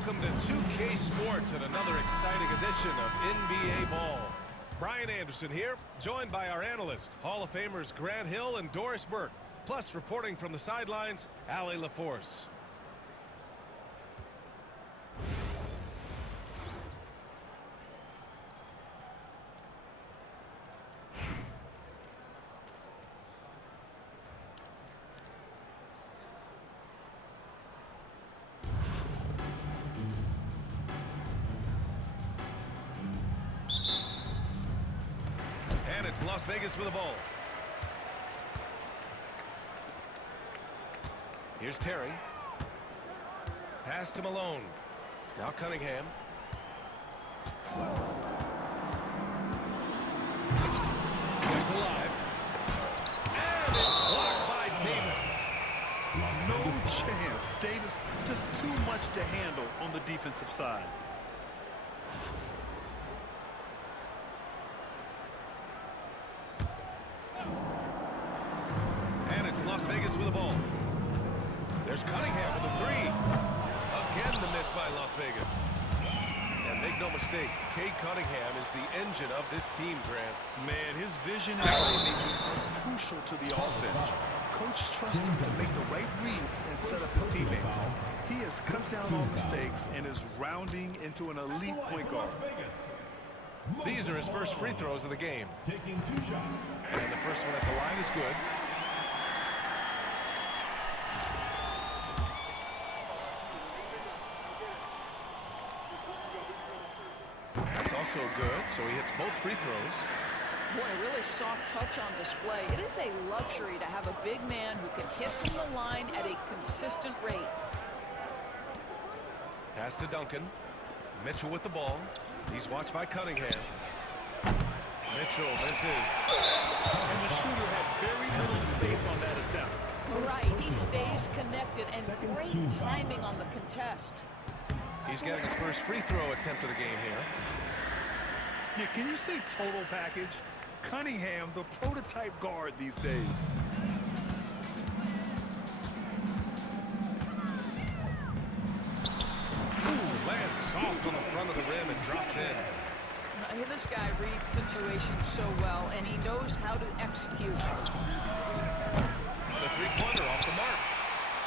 Welcome to 2K Sports and another exciting edition of NBA Ball. Brian Anderson here, joined by our analysts, Hall of Famers Grant Hill and Doris Burke, plus reporting from the sidelines, Allie LaForce. And it's Las Vegas with the ball. Here's Terry. Pass to Malone. Now Cunningham. Kept alive. And it's blocked by Davis. No chance. Davis just too much to handle on the defensive side. And it's Las Vegas with the ball. There's Cunningham with a three. Again, the miss by Las Vegas. And make no mistake, Cade Cunningham is the engine of this team, Grant. Man, his vision and playmaking are crucial to the offense. Coach trusts him to make the right reads and set up his teammates. He has cut down on mistakes and is rounding into an elite point guard. These are his first free throws of the game. Taking 2 shots. And the first one at the line is good. That's also good, so he hits both free throws. Boy, a really soft touch on display. It is a luxury to have a big man who can hit from the line at a consistent rate. Pass to Duncan. Mitchell with the ball. He's watched by Cunningham. Mitchell misses. And the shooter had very little space on that attempt. Right, he stays connected and great timing on the contest. He's getting his first free throw attempt of the game here. Yeah, can you say total package? Cunningham, the prototype guard these days. Lands soft on the front of the rim and drops in. This guy reads situations so well, and he knows how to execute. The three-pointer off the mark.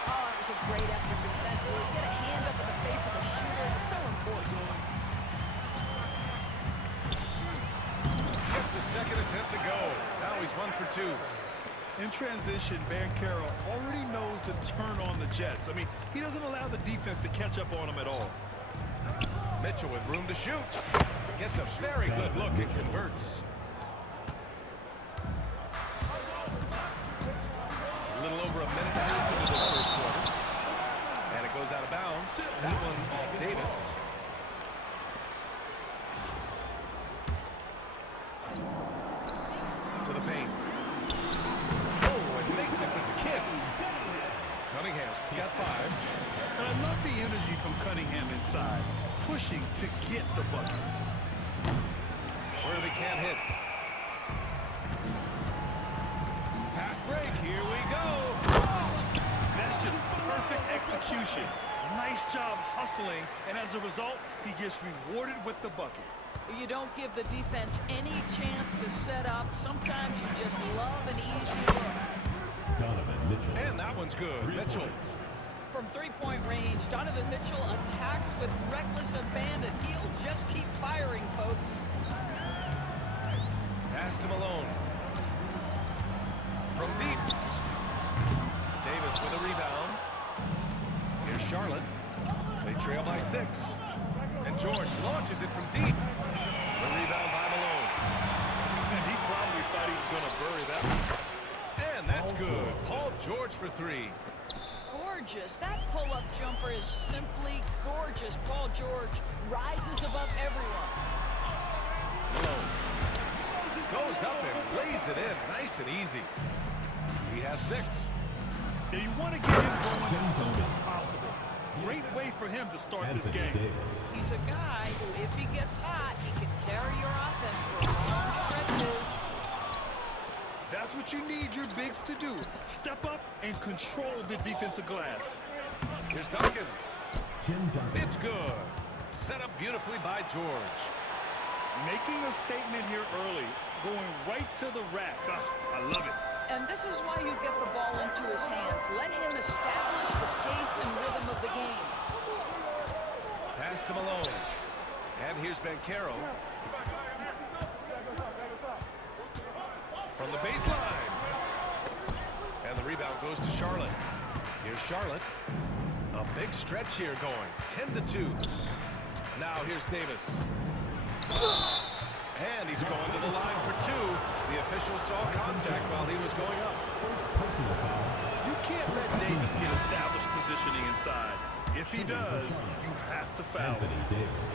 Oh, that was a great effort defensively. Get a hand up in the face of the shooter. It's so important. Gets the second attempt to go. Now he's 1 for 2. In transition, Banchero already knows to turn on the Jets. I mean, he doesn't allow the defense to catch up on him at all. Mitchell with room to shoot. Gets a very good look and converts. A little over a minute and a half into this first quarter. And it goes out of bounds. That one off Davis. To the paint. Oh, and makes it with the kiss. Cunningham's got 5. And I love the energy from Cunningham inside, pushing to get the bucket. Where they can't hit. Fast break, here we go. That's just perfect execution. Nice job hustling, and as a result, he gets rewarded with the bucket. You don't give the defense any chance to set up. Sometimes you just love an easy look. Donovan Mitchell. And that one's good. 3 Mitchell. points. From three-point range, Donovan Mitchell attacks with reckless abandon. He'll just keep firing, folks. Pass to Malone. From deep. Davis with a rebound. Here's Charlotte. They trail by 6. And George launches it from deep. The rebound by Malone. And he probably thought he was going to bury that one. And that's good. Paul George for 3. Gorgeous. That pull-up jumper is simply gorgeous. Paul George rises above everyone. Malone goes up and lays it in. Nice and easy. He has 6. Now you want to get him going as soon as possible. Great way for him to start this Anthony game. Davis. He's a guy who, if he gets hot, he can carry your offense for a long stretches. That's what you need your bigs to do. Step up and control the defensive glass. Here's Duncan. Tim Duncan. It's good. Set up beautifully by George. Making a statement here early, going right to the rack. I love it. And this is why you get the ball into his hands. Let him establish the pace and rhythm of the game. Pass to Malone. And here's Banchero. From the baseline. And the rebound goes to Charlotte. Here's Charlotte. A big stretch here going. 10-2. Now here's Davis. And he's going to the line for two. The official saw contact while he was going up. First personal foul. You can't let Davis get established positioning inside. If he does, you have to foul. Anthony Davis.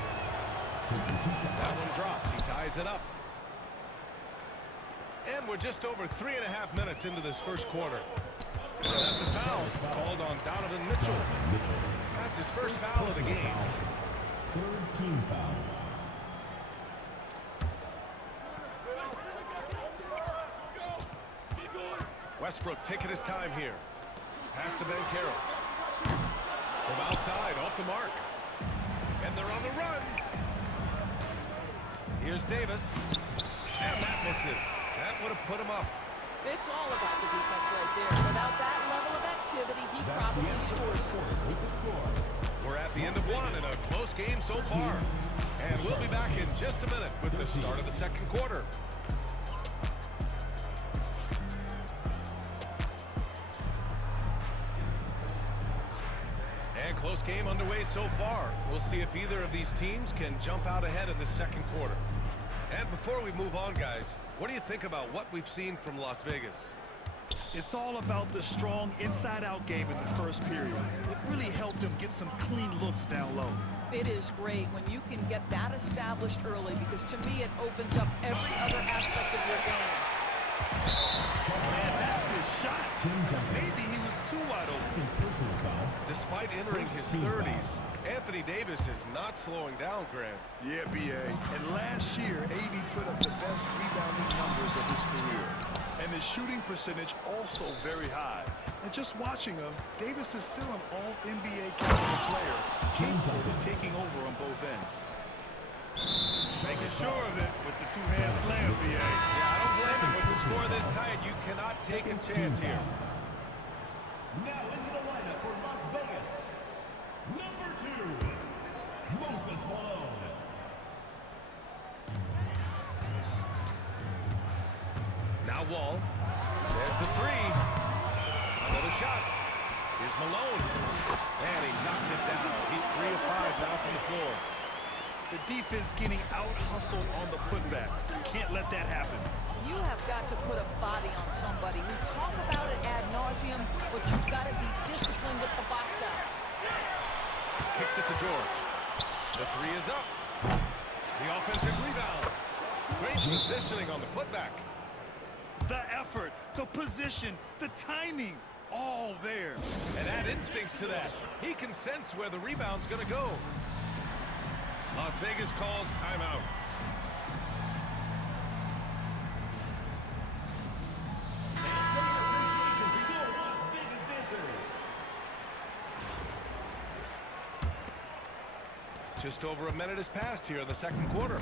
Taking 2 shots. That one drops. He ties it up. And we're just over 3.5 minutes into this first quarter. And that's a foul called on Donovan Mitchell. Donovan Mitchell. That's his first foul of the Personal game. foul. Third team foul. Westbrook taking his time here. Pass to Banchero. From outside, off the mark. And they're on the run. Here's Davis. And that misses. That would have put him up. It's all about the defense right there. Without that level of activity, he probably scores. With the score. We're at the end of one in a close game so far. And we'll be back in just a minute with the start of the second quarter. And close game underway so far. We'll see if either of these teams can jump out ahead in the second quarter. And before we move on, guys, what do you think about what we've seen from Las Vegas? It's all about the strong inside-out game in the first period. It really helped them get some clean looks down low. It is great when you can get that established early because to me it opens up every other aspect of your game. And that's his shot. Tim Duncan. Maybe he was too wide open. Second personal foul. Despite entering his First team 30s, Anthony Davis is not slowing down, Grant. Yeah, B.A. And last year, AD put up the best rebounding numbers of his career. And his shooting percentage also very high. And just watching him, Davis is still an all-NBA caliber player, capable of taking over on both ends. Making sure of it with the two-hand slam, B.A. Yeah, I don't blame him with the score this tight. You cannot take a chance here. Now into the lineup for Las Vegas. Number 2, Moses Malone. Now Wall. There's the three. Another shot. Here's Malone. And he knocks it down. He's 3 of 5 now from the floor. The defense getting out-hustled on the putback. Can't let that happen. You have got to put a body on somebody. We talk about it ad nauseum, but you've got to be disciplined with the box outs. Kicks it to George. The three is up. The offensive rebound. Great positioning on the putback. The effort, the position, the timing, all there. And add instincts to that. He can sense where the rebound's going to go. Las Vegas calls timeout. Just over a minute has passed here in the second quarter.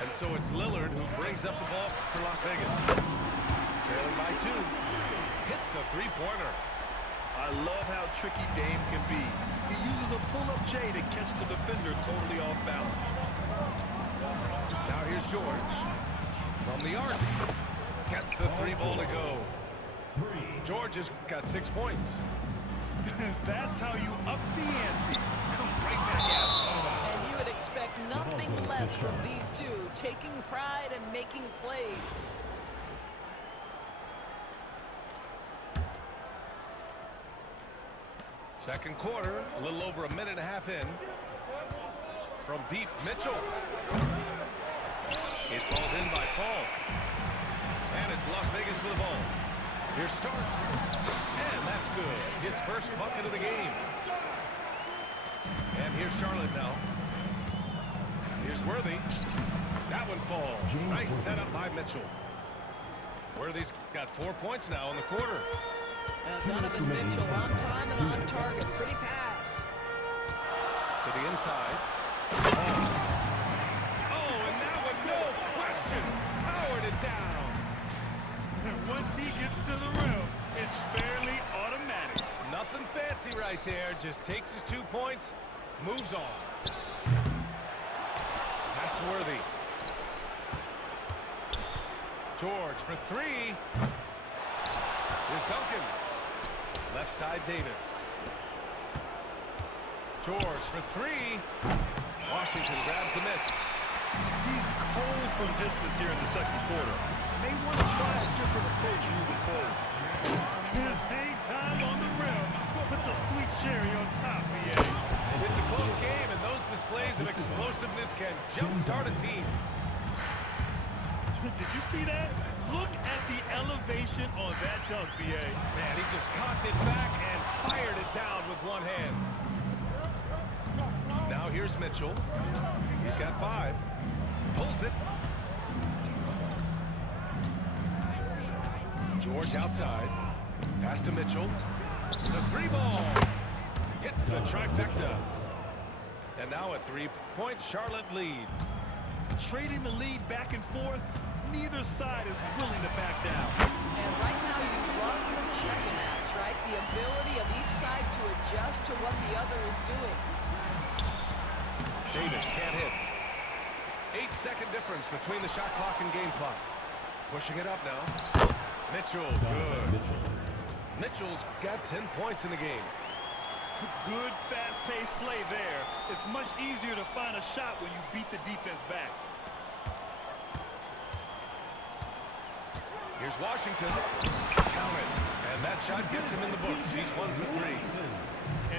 And so it's Lillard who brings up the ball for Las Vegas. Trailing by 2. Hits a three-pointer. I love how tricky Dame can be. He uses a pull-up J to catch the defender totally off balance. Now here's George. From the arc. Gets the three ball to go. George has got 6 points. That's how you up the ante. Come right back out. And you would expect nothing less from these two, taking pride and making plays. Second quarter, a little over a minute and a half in. From deep, Mitchell. It's hauled in by Fall. And it's Las Vegas with the ball. Here's Starks. And that's good. His first bucket of the game. And here's Charlotte now. Here's Worthy. That one falls. Nice setup by Mitchell. Worthy's got 4 points now in the quarter. Donovan Mitchell on time and on target. Pretty pass. the inside. Oh, and that one, no question, powered it down. And once he gets to the rim, it's fairly automatic. Nothing fancy right there, just takes his 2 points, moves on. Pass to Worthy. George for three. Here's Duncan. Left side, Davis. George for three. Washington grabs the miss. He's cold from distance here in the second quarter. May want to try a different approach moving forward. His hang time on the rim puts a sweet cherry on top, BA. It's a close game, and those displays of explosiveness can jumpstart a team. Did you see that? Look at the elevation on that dunk, BA. Man, he just cocked it back and fired it down with one hand. Now here's Mitchell. He's got 5. Pulls it. George outside. Pass to Mitchell. The 3 ball. Hits the trifecta. And now a 3-point Charlotte lead. Trading the lead back and forth, neither side is willing to back down. And right now you love the chess match, right? The ability of each side to adjust to what the other is doing. Davis can't hit. 8-second difference between the shot clock and game clock. Pushing it up now. Mitchell, good. Mitchell's got 10 points in the game. Good fast-paced play there. It's much easier to find a shot when you beat the defense back. Here's Washington. Count it. And that shot gets him in the books. He's 1 for 3.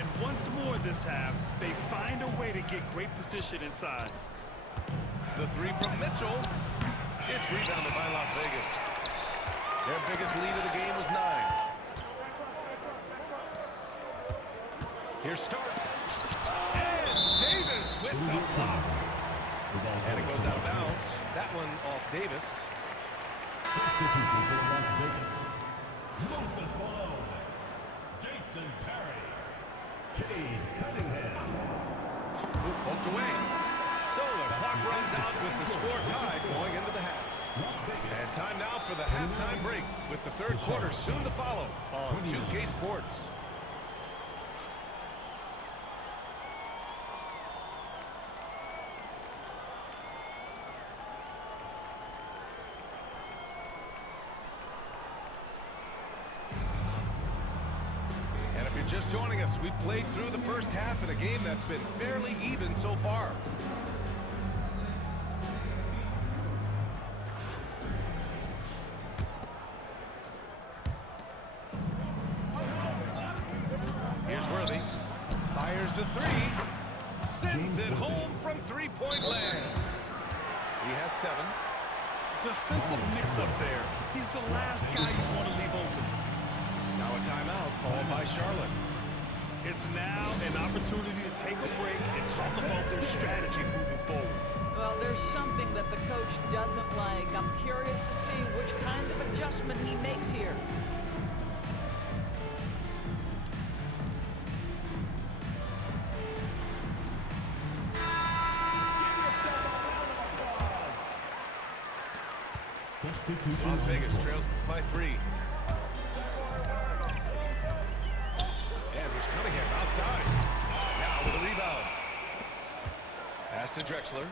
And once more this half, they find a way to get great position inside. The 3 from Mitchell. It's rebounded by Las Vegas. Their biggest lead of the game was 9. Here Starks. And Davis with the block. And it goes out of bounds. That one off Davis. Substitution for Las Vegas. Moses Malone. Jason Terry. Cade Cunningham. Luke poked away. So the clock runs out with the score tied going into the half. And time now for the halftime break with the third quarter soon to follow on 2K Sports. And if you're just joining us, we've played through the first half in a game that's been fairly even so far. Here's Worthy. Fires the 3. Sends it home from 3-point land. He has 7. Defensive mix-up there. He's the last guy you want to leave open. Now a timeout called by Charlotte. It's now an opportunity to take a break and talk about their strategy moving forward. Well, there's something that the coach doesn't like. I'm curious to see which kind of adjustment he makes here. Las Vegas trails by 3. And there's Cunningham outside. Now with a rebound. Pass to Drexler.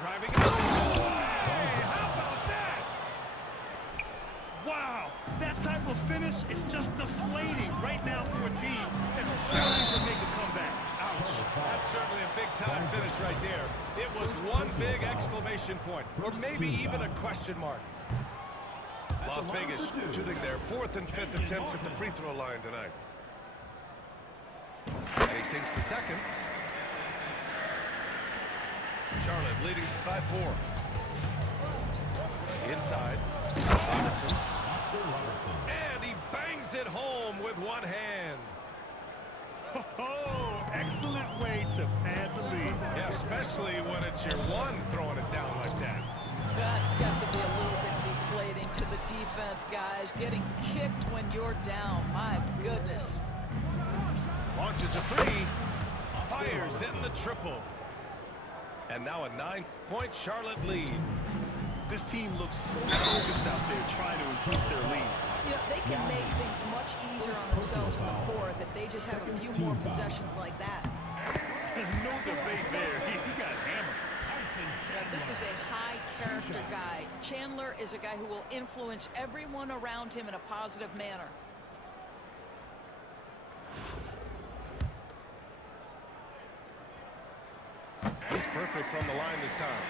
Driving. Hey, how about that? Wow, that type of finish is just deflating right now for a team that's trying to make a comeback. Ouch. That's certainly a big-time finish right there. It was one big exclamation point, or maybe even a question mark. Las Vegas shooting their 4th and 5th attempts at the free throw line tonight. And he sinks the second. Charlotte leading by 4. Inside. Robertson. And he bangs it home with one hand. Oh, excellent way to pad the lead. Yeah, especially when it's your one throwing it down like that. That's got to be a little bit deflating to the defense, guys. Getting kicked when you're down. My goodness. Launches a three. Fires in the triple. And now a 9-point Charlotte lead. This team looks so focused out there trying to increase their lead. You know, they can make things much easier on themselves in the fourth if they just have a few more possessions like that. There's no debate there. He got hammered. Now, this is a high-character guy. Chandler is a guy who will influence everyone around him in a positive manner. He's perfect from the line this time.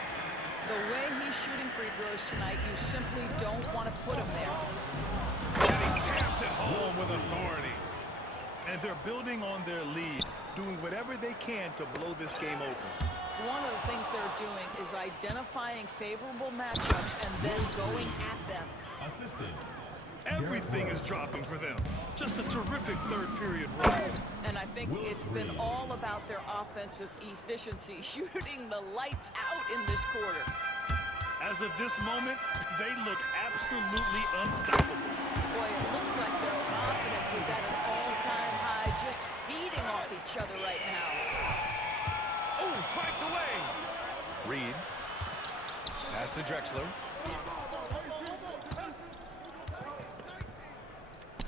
The way he's shooting free throws tonight, you simply don't want to put him there. And he jams it home with authority. And they're building on their lead, doing whatever they can to blow this game open. One of the things they're doing is identifying favorable matchups and then going at them. Assisted. Everything is dropping for them. Just a terrific third period run. And I think it's been all about their offensive efficiency, shooting the lights out in this quarter. As of this moment, they look absolutely unstoppable. Boy, it looks like their confidence is at an all-time high, just feeding off each other right now. Oh, swiped away. Reed. Pass to Drexler.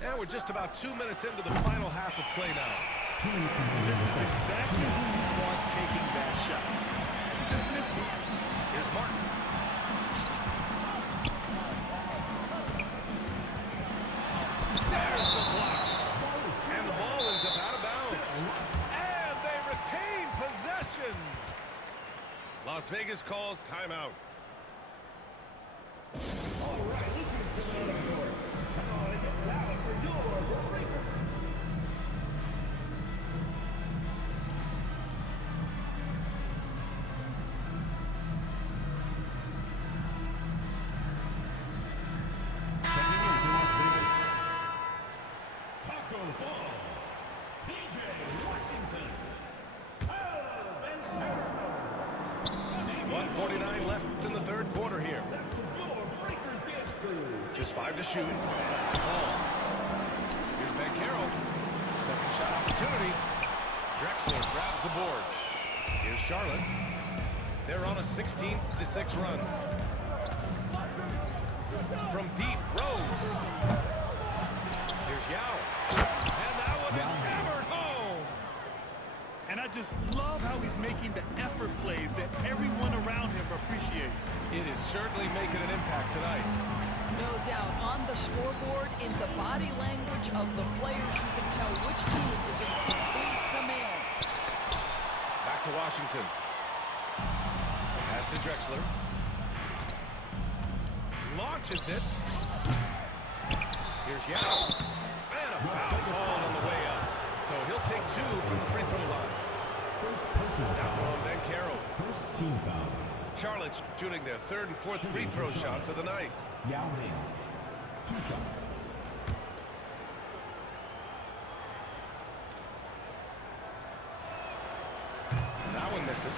And we're just about 2 minutes into the final half of play now. This is exactly who you want taking that shot. He just missed it. Here's Martin. There's the block. And the ball ends up out of bounds. And they retain possession. Las Vegas calls timeout. All right, this is going on the court. Come on and get loud for your Breakers. Continuing to Las Vegas. Taco Fall. PJ Washington. 1:49 left in the third quarter here. Just 5 to shoot. Fall. Here's Banchero. Second shot opportunity. Drexler grabs the board. Here's Charlotte. They're on a 16-6 run. From deep, Rose. Here's Yao. And that one is hammered home. And I just love how he's making the effort plays that everyone around him appreciates. It is certainly making an impact tonight. No doubt, on the scoreboard, in the body language of the players, you can tell which team is in complete command. Back to Washington. Pass to Drexler. Launches it. Here's Yao. And a foul call on the way up. So he'll take 2 from the free throw line. First personal Down foul. on Banchero. First team foul. Charlotte's shooting their third and fourth free throw shots of the night. Yao Ming. 2 shots. That one misses.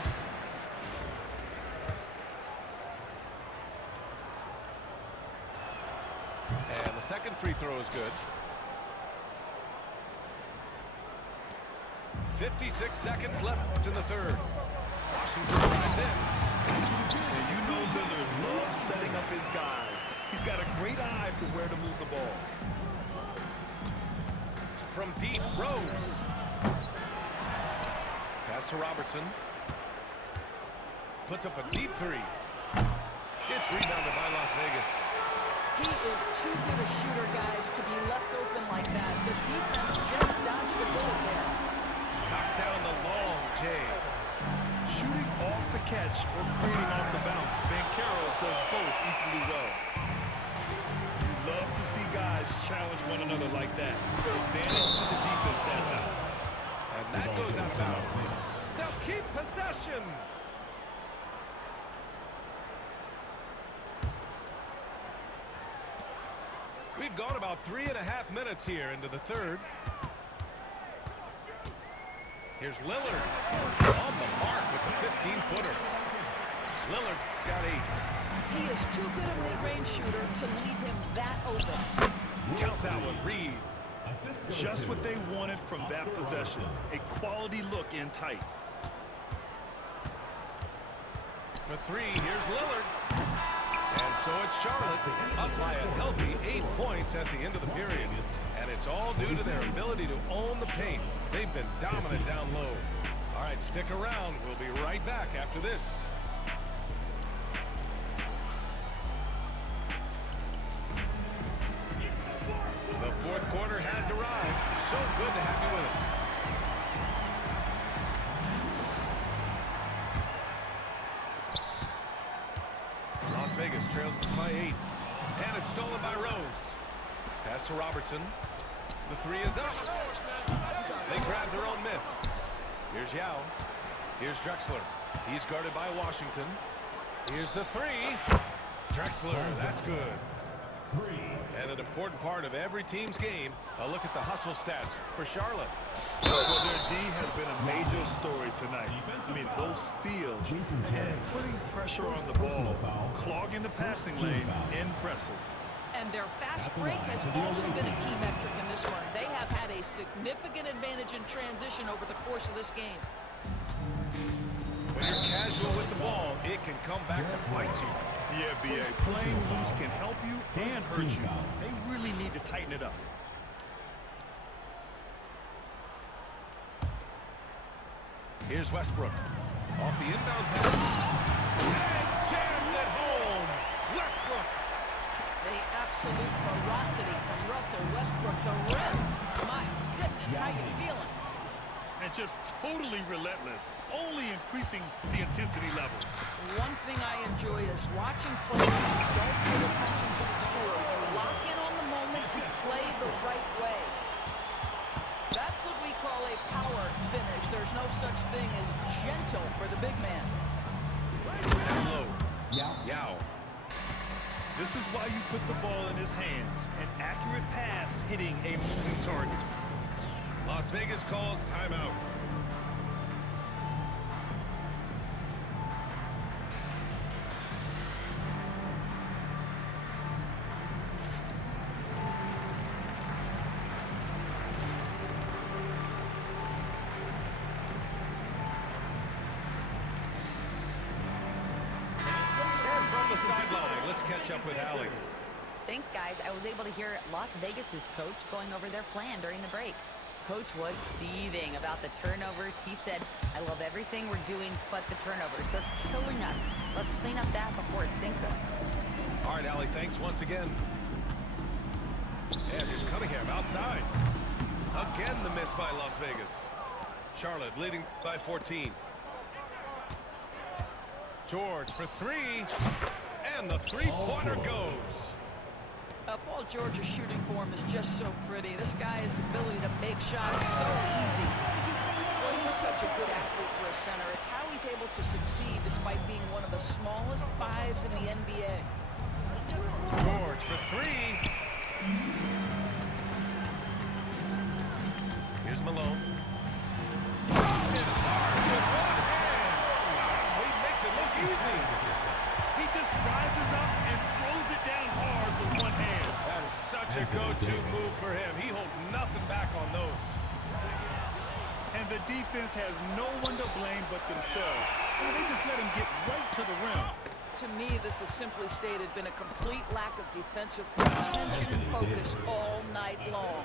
And the second free throw is good. 56 seconds left in the third. Washington drives in. And you know Lillard loves setting up his guys. He's got a great eye for where to move the ball. From deep, Rose. Pass to Robertson. Puts up a deep three. It's rebounded by Las Vegas. He is too good a shooter, guys, to be left open like that. The defense just dodged a bullet there. Knocks down the long J. Shooting off the catch or creating off the bounce, Banchero does both equally well. You love to see guys challenge one another like that. Advantage to the defense that time. And that goes out of bounds. They'll keep possession. We've gone about 3.5 minutes here into the third. Here's Lillard on the mark with the 15-footer. Lillard's got 8. He is too good a mid-range shooter to leave him that open. Count that one, Reed. Just what they wanted from that possession. A quality look in tight. For three, here's Lillard. And so it's Charlotte up by a healthy 8 points at the end of the period. And it's all due to their ability to own the paint. They've been dominant down low. All right, stick around. We'll be right back after this. The fourth quarter has arrived. So good to have you with us. Las Vegas trails by 8. And it's stolen by Rose. Pass to Robertson. The three is up. They grab their own miss. Here's Yao. Here's Drexler. He's guarded by Washington. Here's the three. Drexler, that's good. And an important part of every team's game, a look at the hustle stats for Charlotte. Well, their D has been a major story tonight. I mean, those steals and putting pressure on the ball, clogging the passing lanes, impressive. And their fast break has also been a key metric in this one. They have had a significant advantage in transition over the course of this game. When you're casual with the ball, it can come back to bite you. Yeah, B.A. Playing loose can help you and hurt you. They really need to tighten it up. Here's Westbrook. Off the inbound pass. And jams it home. Westbrook. The absolute ferocity from Russell Westbrook. The rim. My goodness, how you feeling? And just totally relentless, only increasing the intensity level. One thing I enjoy is watching players who don't pay attention to the score. They lock in on the moment and play the right way. That's what we call a power finish. There's no such thing as gentle for the big man. Down low. Yao. This is why you put the ball in his hands. An accurate pass hitting a moving target. Las Vegas calls timeout. And from the sideline, let's catch up with Allie. Thanks, guys. I was able to hear Las Vegas's coach going over their plan during the break. Coach was seething about the turnovers. He said, I love everything we're doing but the turnovers. They're killing us. Let's clean up that before it sinks us. All right, Allie, thanks once again. And here's Cunningham outside. Again, the miss by Las Vegas. Charlotte leading by 14. George for three. And the three-pointer goes. Paul George's shooting form is just so pretty. This guy's ability to make shots so easy. Well, he's such a good athlete for a center. It's how he's able to succeed despite being one of the smallest fives in the NBA. George for three. Here's Malone. Drops it hard with one hand. Wow, he makes it look easy. He just rises up and throws it down hard with one hand. That is such a go-to move for him. He holds nothing back on those. And the defense has no one to blame but themselves. I mean, they just let him get right to the rim. To me, this has simply stated been a complete lack of defensive attention and focus all night long.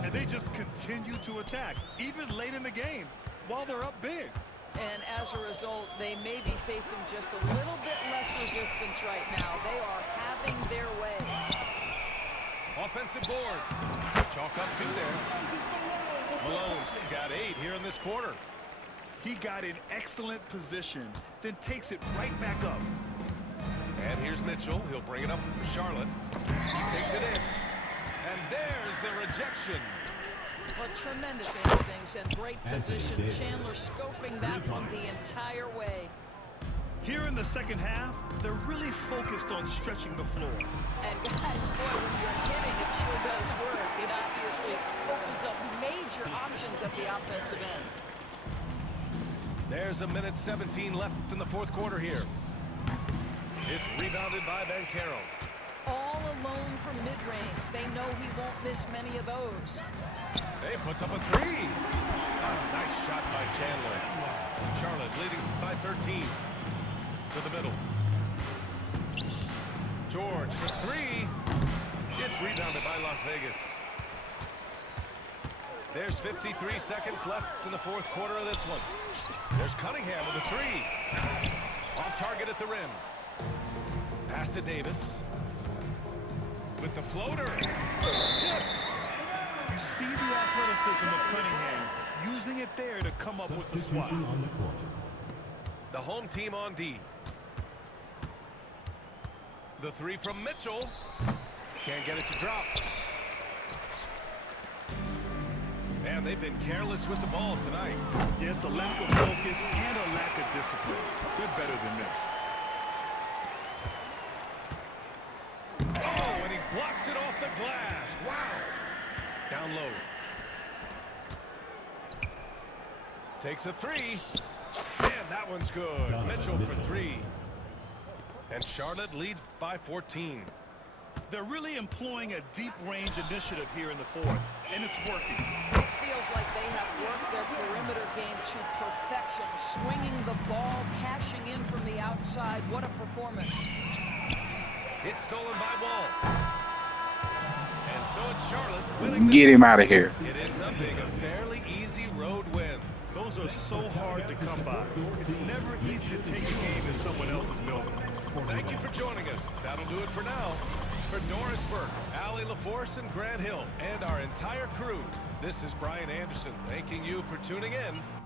And they just continue to attack, even late in the game, while they're up big. And as a result, they may be facing just a little bit less resistance right now. They are having their way. Offensive board. Chalk up two there. Malone's got 8 here in this quarter. He got in excellent position, then takes it right back up. And here's Mitchell. He'll bring it up for Charlotte. He takes it in. And there's the rejection. Well, tremendous instincts and great position. Chandler scoping that one the entire way. Here in the second half, they're really focused on stretching the floor. And guys, boy, when you're hitting, it sure does work. It obviously opens up major options at the offensive end. There's a minute 17 left in the fourth quarter here. It's rebounded by Banchero. All alone from mid-range. They know he won't miss many of those. Hey, puts up a three. Oh, nice shot by Chandler. Charlotte leading by 13. To the middle. George for three. It's rebounded by Las Vegas. There's 53 seconds left in the fourth quarter of this one. There's Cunningham with a three. Off target at the rim. Pass to Davis. With the floater. Tips. You see the athleticism of Cunningham, using it there to come up with the swat. The home team on D. The three from Mitchell. Can't get it to drop. And they've been careless with the ball tonight. Yeah, it's a lack of focus and a lack of discipline. They're better than this. Oh, and he blocks it off the glass. Wow. Down low. Takes a three. And that one's good. Mitchell for three. And Charlotte leads by 14. They're really employing a deep range initiative here in the fourth, and it's working. It feels like they have worked their perimeter game to perfection. Swinging the ball, cashing in from the outside. What a performance. It's stolen by Wall. And so it's Charlotte winning. Get him out of here. It ends up being a fairly easy road win. Those are so hard to come by. It's never easy to take a game in someone else's building. Thank you for joining us. That'll do it for now. For Doris Burke, Allie LaForce, and Grant Hill, and our entire crew, this is Brian Anderson thanking you for tuning in